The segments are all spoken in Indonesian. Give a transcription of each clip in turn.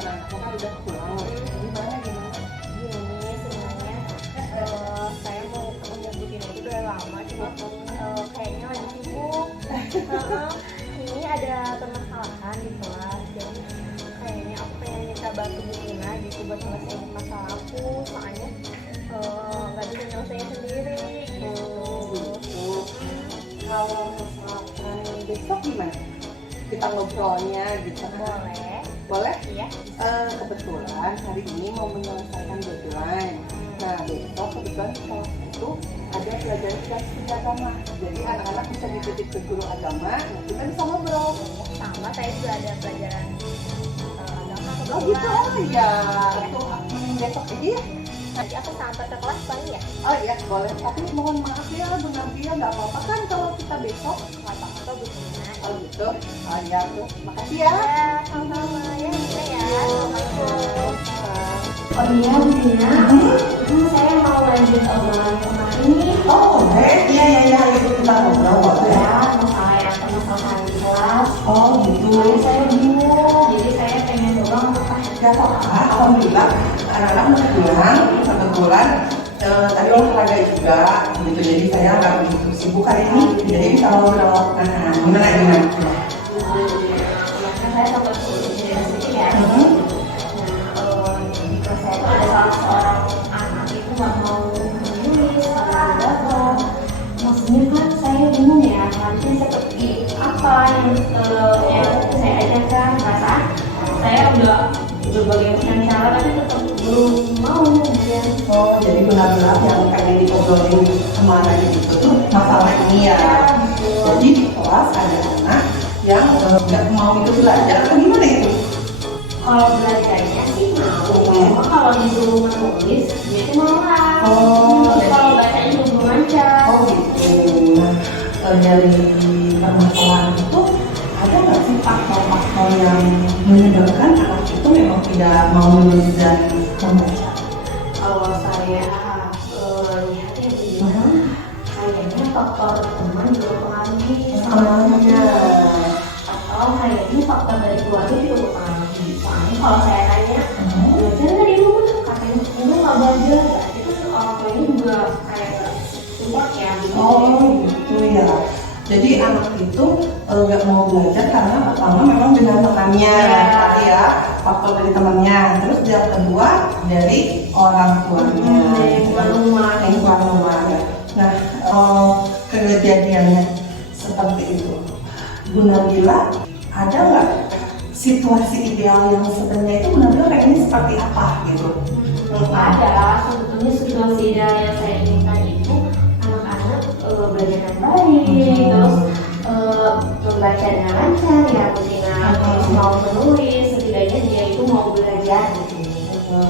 anak-anaknya kan udah pulang. Gimana? Gini sebenarnya saya mau nyebutin itu udah lama, cuma kayaknya lagi sibuk. Ini ada permasalahan di kelas, jadi kayaknya aku pengen minta bantu Bu Ina gitu buat nyelesain masalah aku, soalnya nggak bisa nyelesain sendiri gitu. Kalau misalkan besok gimana? Kita ngobrolnya gitu. Boleh? Iya. Kebetulan hari ini mau menyelesaikan deadline. Nah besok kebetulan kelas itu ada pelajaran filsafat agama. Jadi anak-anak bisa dititip ke guru agama. Nah kita bisa ngobrol. Sama saya juga ada pelajaran agama Oh kebetulan. gitu, oh iya. Tuh besok aja ya. Nanti aku sampai ke kelas paling ya. Oh iya boleh. Tapi mohon maaf ya Bu Nadia, nggak apa-apa kan kalau kita besok. Nggak apa-apa Bu Ina. Oh gitu. Oh iya tuh. Makasih ya. Ya, sama-sama ya bisa ya. Assalamualaikum. Oh iya, Bu Tina. Saya mau lanjut obrolan kemarin nih. Oh boleh. Iya. Itu kita ngobrol boleh. Ya, masalah yang permasalahan di kelas. Oh gitu. Soalnya saya bingung, jadi saya pengen doang apa. Gak apa-apa. Alhamdulillah anak-anak udah pulang. Kebetulan tadi olahraga juga gitu. Jadi saya nggak begitu sibuk hari ini. Jadi bisa ngobrol. Nah gimana? Kemarin saya sempat kuliah sedikit ya. Di kelas saya tuh ada salah seorang anak itu nggak mau menulis karena gagal. Maksudnya kan saya bingung ya, harusnya seperti apa yang saya ajarkan. Perasaan saya udah berbagai macam cara tapi tetap belum mau kemudian. Oh jadi benar-benar yang pengen diobrolin kemarin itu tuh masalah ini ya. Jadi di kelas ada anak yang nggak mau itu belajar atau gimana itu? Kalau belajarnya sih mau, cuma kalau disuruh menulis dia itu malah. Kalau bacanya belum lancar. Oh gitu. Nah dari permasalahan itu ada nggak sih faktor-faktor yang menyebabkan anak itu memang tidak mau menulis dan membaca? Kalau saya lihatnya begini, kayaknya faktor teman juga mempengaruhi Namanya. atau kayaknya faktor dari keluarga juga mempengaruhi. Soalnya kalau saya tanya belajar nggak di rumah, katanya itu nggak belajar, berarti kan orang tuanya juga kayak support ya. Oh gitu ya. Jadi anak itu nggak mau belajar karena pertama memang dengan temannya, tadi ya faktor dari temannya. Terus yang kedua dari orang tuanya, lingkungan rumah ya. Nah kejadiannya seperti itu. Bu Nabila, ada nggak situasi ideal yang sebenarnya itu Bu Nabila pengennya seperti apa gitu? Ada sebetulnya situasi ideal yang saya inginkan itu anak-anak belajar dengan baik, terus membaca dengan lancar ya Bu Tina, terus mau menulis, setidaknya dia itu mau belajar gitu.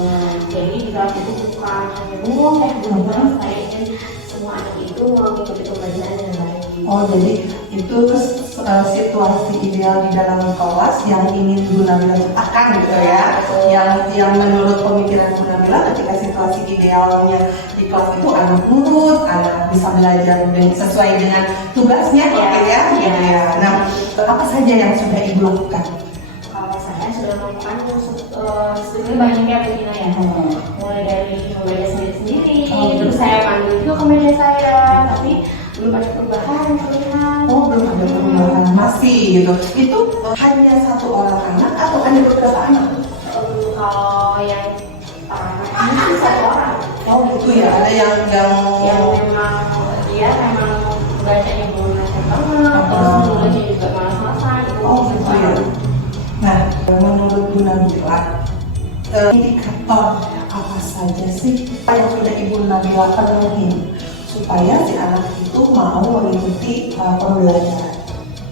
Jadi di kelas itu bukan hanya bengong ya Bu Tina, saya ingin semua anak itu mau mengikuti pembelajaran dengan baik. Oh jadi itu situasi ideal di dalam kelas yang ingin Bu Nabila ciptakan gitu ya. Yang menurut pemikiran Bu Nabila ketika situasi idealnya di kelas itu anak nurut, anak bisa belajar sesuai dengan tugasnya gitu ya. Nah apa saja yang sudah Ibu lakukan? Kalau saya sudah melakukan sebenarnya banyak ya Bu Tina ya. Mulai dari membaca sendiri-sendiri, terus saya panggil juga ke meja saya, tapi belum ada perubahan terlihat. Oh belum ada perubahan, masih gitu. Itu hanya satu orang anak atau ada beberapa anak? Kalau yang anak ini satu orang. Oh gitu ya, ada yang Memang dia memang bacanya belum lancar banget, terus nulisnya juga malas-malasan gitu. Oh gitu ya. Nah menurut Bu Nabila, indikator apa saja sih yang sudah Ibu Nabila penuhi supaya si anak itu mau mengikuti pembelajaran?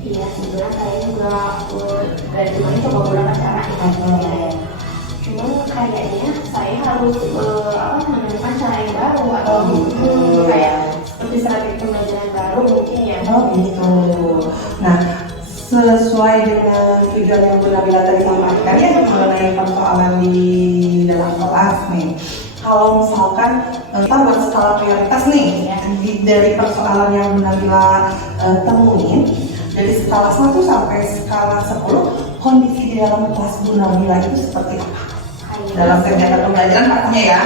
Iya, sebenarnya saya juga dari kemarin coba beberapa cara ya. Cuman kayaknya saya harus menemukan cara yang baru atau kayak seperti strategi pembelajaran baru mungkin ya. Oh gitu. Nah sesuai dengan tujuan yang Bu Nabila tadi sampaikan ya mengenai persoalan di dalam kelas nih. Kalau misalkan kita buat skala prioritas nih dari persoalan yang Bu Nabila temuin dari skala 1 sampai skala 10, kondisi di dalam kelas Bu Nabila itu seperti apa? Dalam kegiatan pembelajaran pastinya ya?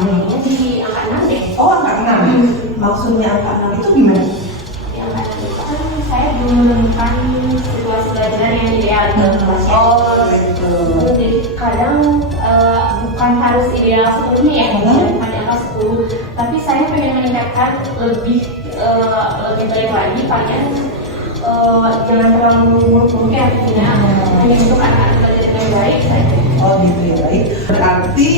Kayaknya di angka 6 deh. Oh, angka 6. Maksudnya angka 6 itu gimana? Di angka 6 itu kan saya belum menemukan situasi belajar yang ideal di dalam kelasnya. Oh, gitu. Jadi kadang bukan harus ideal sepenuhnya ya, bukan di angka 10, tapi saya pengen meningkatkan lebih baik lagi, kalian jangan terlalu muluk-muluk ya, hanya untuk anak-anak belajar dengan baik saja. Oh gitu ya, baik. Berarti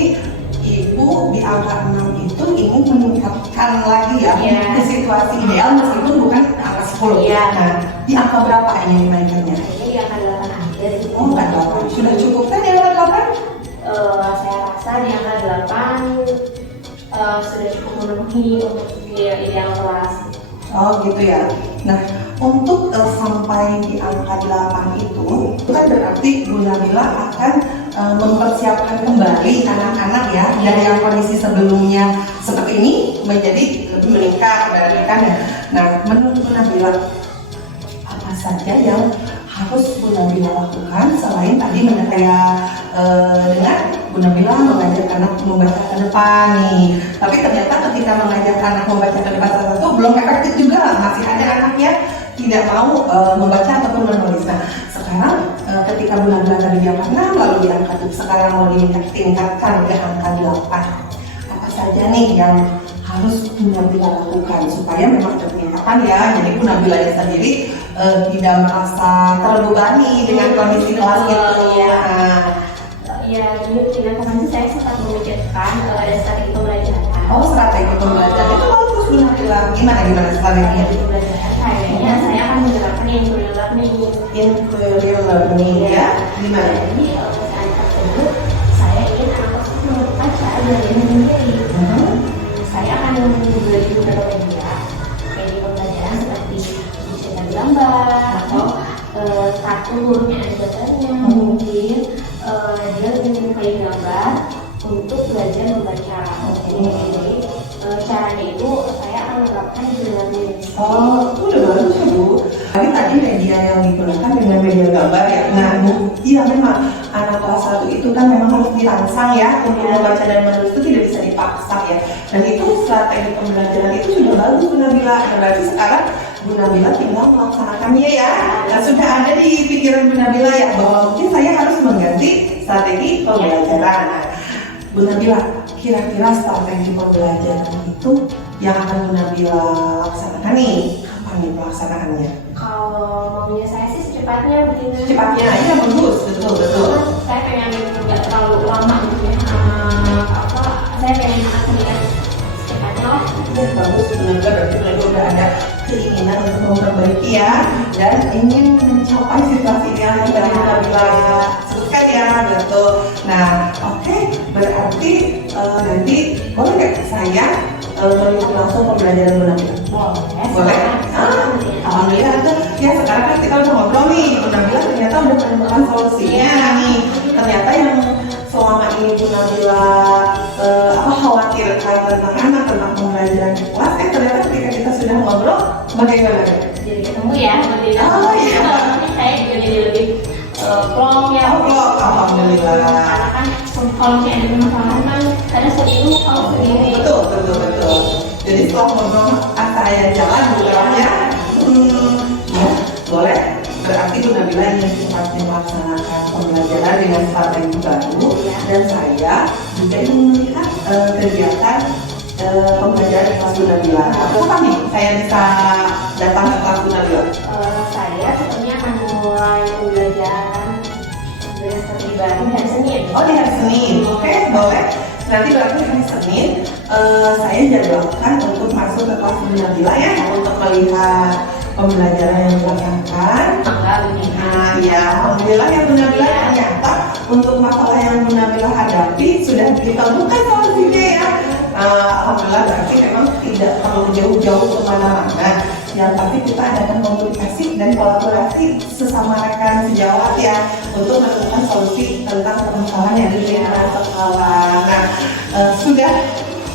Ibu di angka 6 itu ingin meningkatkan lagi ya, ke situasi ideal meskipun bukan angka 10. Iya. Nah, di angka berapa ingin menaikkannya? Kayaknya di angka 8 aja sih. Oh, angka 8. Sudah cukup kan di angka 8? Saya rasa di angka 8 sudah cukup memenuhi untuk ideal kelas. Oh gitu ya. Nah, untuk sampai di angka 8 itu kan berarti Bu Nabila akan mempersiapkan kembali anak-anak ya dari yang kondisi sebelumnya seperti ini menjadi lebih meningkat kebalikannya. Nah, menurut Bu Nabila apa saja yang harus Bu Nabila lakukan selain tadi kayak dengan Bu Nabila mengajak anak membaca ke depan nih, tapi ternyata ketika mengajak anak membaca ke depan satu belum efektif juga, masih ada anak yang tidak mau membaca ataupun menulis. Nah, sekarang ketika Bu Nabila tadi di angka 6 lalu diangkat sekarang mau ditingkatkan ke angka 8, apa saja nih yang harus Bu Nabila lakukan supaya memang ada peningkatan ya, jadi Bu Nabila sendiri tidak merasa terbebani dengan kondisi kelas itu ya. Ya, jadi dengan kemarin saya sempat memikirkan ada strategi pembelajaran. Oh, strategi pembelajaran itu bagus Bu Nabila. Gimana strateginya? Pembelajaran kayaknya saya akan menerapkan inquiry learning. Inquiry learning ya? Gimana? Jadi saat tersebut saya ingin anak tersebut menemukan cara belajar sendiri. Saya akan membeli beberapa media media pembelajaran seperti cetak gambar atau kartun hurufnya ada gambarnya, mungkin dia lebih menyukai gambar untuk belajar membaca. Jadi caranya itu saya akan menerapkan di dalam diri. Oh, itu udah bagus ya Bu. Tapi tadi media yang digunakan dengan media gambar ya. Nah, Bu, iya memang anak kelas 1 itu kan memang harus dirangsang ya untuk membaca dan menulis itu tidak bisa dipaksa ya. Dan itu strategi pembelajaran itu sudah bagus Bu Nabila. Berarti sekarang Bu Nabila tinggal melaksanakannya ya. Nah, sudah ada di pikiran Bu Nabila ya bahwa mungkin saya harus mengganti strategi pembelajaran. Nah, Bu Nabila, kira-kira strategi pembelajaran itu yang akan Bu Nabila laksanakan nih, kapan nih pelaksanaannya? Kalau maunya saya sih secepatnya begini. Secepatnya aja bagus, betul. Saya pengen nggak terlalu lama gitu ya. Saya pengen akhirnya secepatnya lah. Ya, bagus benar-benar berarti mereka udah ada keinginan untuk memperbaiki ya dan ingin mencapai situasi ideal yang tadi Bu Nabila sebutkan ya, betul. Nah, oke, berarti nanti boleh nggak saya mengikuti langsung pembelajaran Bu Nabila? Boleh? Alhamdulillah tuh ya, sekarang kan kita udah ngobrol nih, Bu Nabila ternyata udah menemukan solusinya nih. Ternyata yang selama ini Bu Nabila khawatirkan tentang anak, tentang pembelajaran di kelas, ternyata ketika kita sudah ngobrol, bagaimana? Jadi ketemu ya, Oh iya. saya juga jadi lebih plong ya. Oh, alhamdulillah. Karena kan kalau kayak ada masalah kan ada satu kalau sendiri. Betul. Jadi setelah ngobrol saya jalan bukan ya? Ya, boleh. Berarti Bu Nabila ingin cepatnya melaksanakan pembelajaran dengan strategi baru dan saya juga ingin melihat kegiatan pembelajaran di kelas Bu Nabila. Kapan nih saya bisa datang ke kelas Bu Nabila? Saya sebenarnya akan mulai pembelajaran dengan strategi baru di hari Senin. Oh, di hari Senin. Oke, boleh. Nanti berarti hari Senin saya jadwalkan untuk masuk ke kelas Bu Nabila ya, untuk melihat pembelajaran yang dilakukan. Nah, ya, alhamdulillah ya Bu Nabila, ternyata untuk masalah yang Bu Nabila hadapi sudah ditemukan solusinya ya. Alhamdulillah berarti memang tidak terlalu jauh-jauh kemana-mana. Yang pasti kita adakan komunikasi dan kolaborasi sesama rekan sejawat ya untuk menemukan solusi tentang permasalahan yang dilihat sekolah. Nah, sudah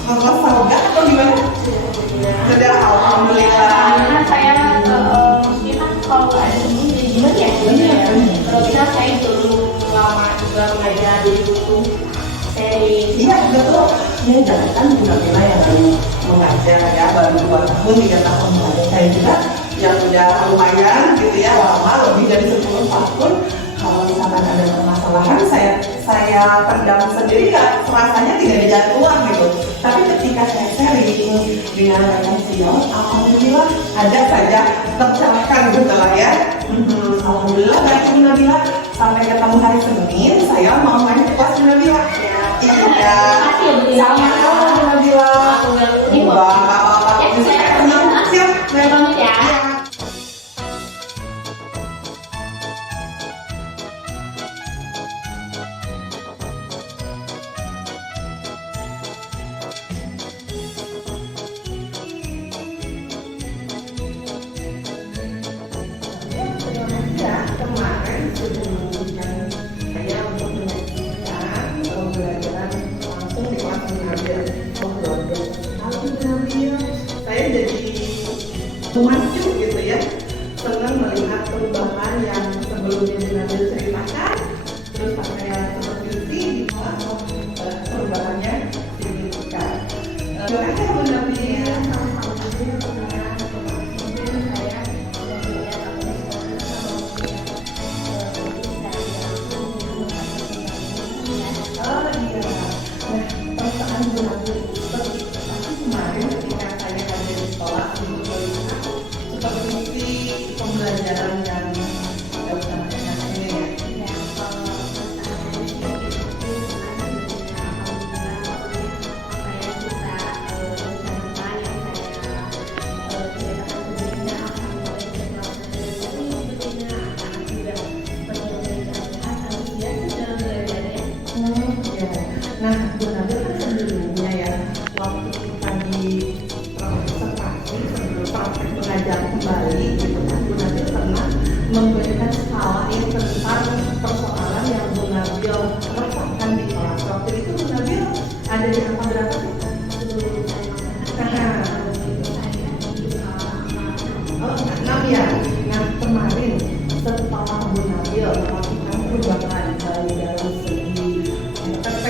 selesai atau gimana? Sudah, alhamdulillah. Karena saya mungkin kalau nggak ada ini jadi gimana ya? Kalau bisa saya juga mengajar, jadi butuh sharing. Iya betul. Ya jangan kan Nabila yang baru mengajar ya, baru 2 tahun 3 tahun saja. Saya juga yang udah lumayan gitu ya, lama lebih dari 10 tahun. Kalau misalkan ada permasalahan, saya pendam sendiri ya, rasanya tidak ada jalan keluar gitu. Tapi ketika saya sharing dengan rekan senior, alhamdulillah ada saja tercerahkan gitu lah ya. Alhamdulillah baik Ibu Nabila. Sampai ketemu hari Senin, saya mau main ke kelas Ibu Nabila. Iya. Terima kasih ya Bu. Sama-sama Ibu Nabila. Aku gangguin kok. Wah, apa-apa. Ya, Justru saya senang. Siap. Saya pamit ya. Iya. Ya, kemarin sudah memberikan saya untuk menyaksikan pembelajaran langsung di kelas mengambil pembelajaran. Kalau mengambil, saya jadi memacu gitu ya, senang melihat perubahan yang sebelumnya mengambil ceritakan, terus pas saya seperti di kelas perubahannya signifikan. Terima kasih Bu Nabila. Oh iya, nah perasaan Bu Nabila seperti tapi kemarin ketika saya ada di sekolah untuk melihat seperti pembelajaran yang dilaksanakan ini ya. Nah, Bu Nabila kan sebelumnya ya, waktu kita di observasi sebelum praktek mengajar kembali, gitu kan, Bu Nabila pernah memberikan skala yang tentang persoalan yang Bu Nabila rasakan di kelas. Waktu itu Bu Nabila ada di angka berapa sih? Oh, 6 ya. Nah, kemarin setelah Bu Nabila melakukan perubahan dari dalam segi MTP,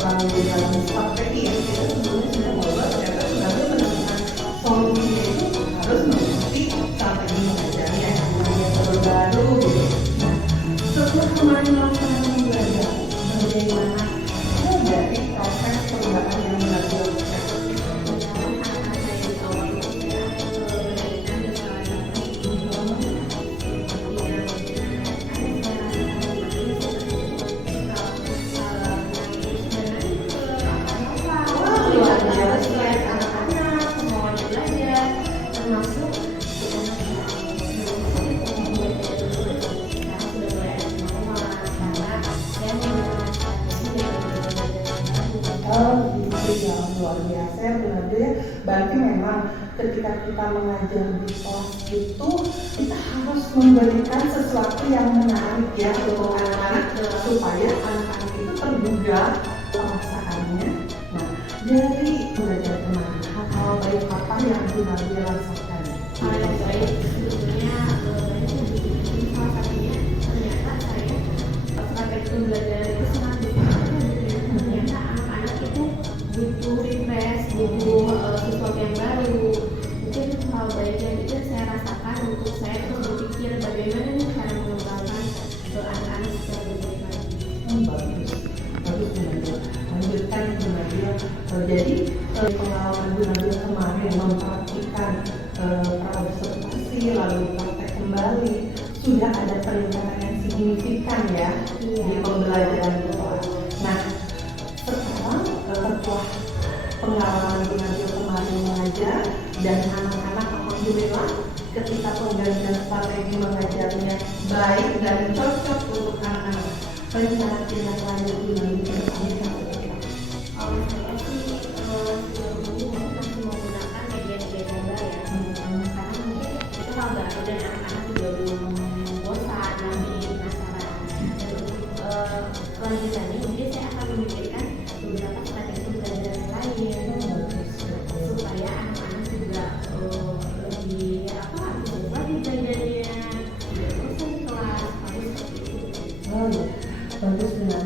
lalu dalam strategi yang kita sebelumnya sudah coba, ternyata Bu Nabila menemukan solusinya itu harus mengikuti strategi mengajarnya yang namanya baru gitu. Nah, setelah kemarin melakukan pembelajaran, bagaimana dari proses perubahan yang Bu Nabila lakukan? Luar biasa ya, anak-anak semuanya belajar, termasuk gitu ya, luar biasa ya Bu Nabila ya. Berarti memang ketika kita mengajar di kelas itu kita harus memberikan sesuatu yang menarik ya untuk anak-anak supaya anak-anak itu terbuka perasaannya. Nah, dari belajar kemarin hal baik apa yang Bu Nabila rasakan? Hal yang baik sebetulnya banyak yang bikin salah satunya ternyata saya praktek pembelajaran itu sangat dibutuhkan. Ternyata anak-anak itu butuh refresh, butuh sesuatu yang baru. Mungkin hal baik yang itu saya rasakan untuk saya terus berpikir bagaimana nih cara mengembangkan anak-anak secara lebih baik. Bagus, bagus Bu Nabila. Lanjutkan Bu Nabila. Jadi pengalaman Bu Nabila kemarin mempraktikkan praobservasi lalu praktek kembali sudah ada peningkatan yang signifikan ya di pembelajaran di kelas. Nah, sekarang setelah pengalaman Bu Nabila kemarin mengajar dan anak-anak alhamdulillah ketika pembelajaran strategi mengajarnya baik dan cocok untuk anak-anak, rencana tindak lanjut Bu Nabila ke depannya seperti apa? Saya sih sejauh ini masih menggunakan media-media gambar ya, karena mungkin itu hal baru dan anak-anak juga belum bosan, masih penasaran. Kelanjutannya mungkin saya akan memikirkan beberapa strategi pembelajaran lain supaya anak-anak juga lebih aktif lagi belajarnya, tidak bosan di kelas, harus seperti itu. Oh ya, bagus Bu Nabila.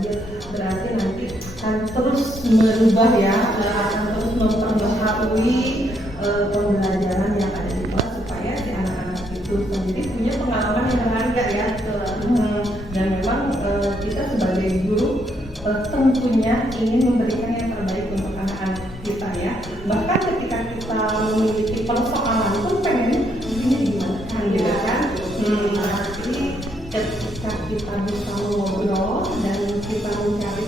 akan terus merubah ya, akan terus memperbaharui pembelajaran yang ada di kelas supaya si anak-anak itu sendiri punya pengalaman yang berharga ya. Dan memang kita sebagai guru tentunya ingin memberikan yang terbaik untuk anak-anak kita ya. Bahkan ketika kita memiliki persoalan pun pengen ini gimana kan gitu kan. Jadi ketika kita bisa ngobrol dan kita mencari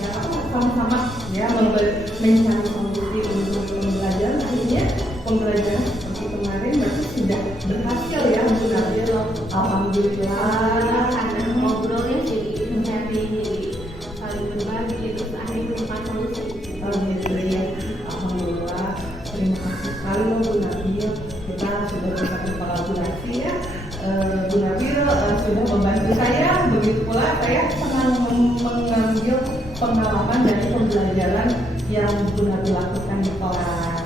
sama-sama ya mencari solusi untuk pembelajaran, akhirnya pembelajaran seperti kemarin berarti sudah berhasil ya Bu Nabil. Alhamdulillah. Karena ngobrolnya jadi mencari saling berbagi terus akhirnya menemukan solusi. Gitu ya. Alhamdulillah. Terima kasih sekali loh Bu Nabil. Kita sudah bisa berkolaborasi ya. Bu Nabil sudah membantu saya, begitu pula saya senang mengambil pengalaman dari pembelajaran yang Bu Nabil lakukan di kelas.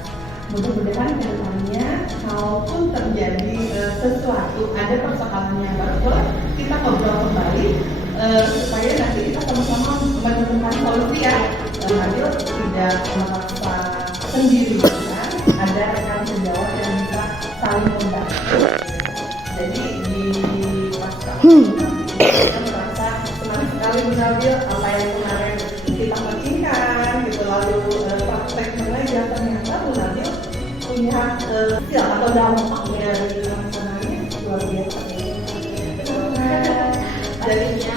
Mudah-mudahan ke depannya kalaupun terjadi sesuatu, ada persoalan yang baru, kita ngobrol kembali supaya nanti kita sama-sama menemukan solusi ya. Nabil tidak merasa sendiri kan, ada rekan sejawat yang bisa saling membantu. Jadi di pasca kita merasa senang sekali Bu Nabil apa yang kemarin kita pentingkan gitu, lalu praktek mengajar ternyata Bu Nabil punya skill atau dampaknya dari pelaksananya luar biasa. Pastinya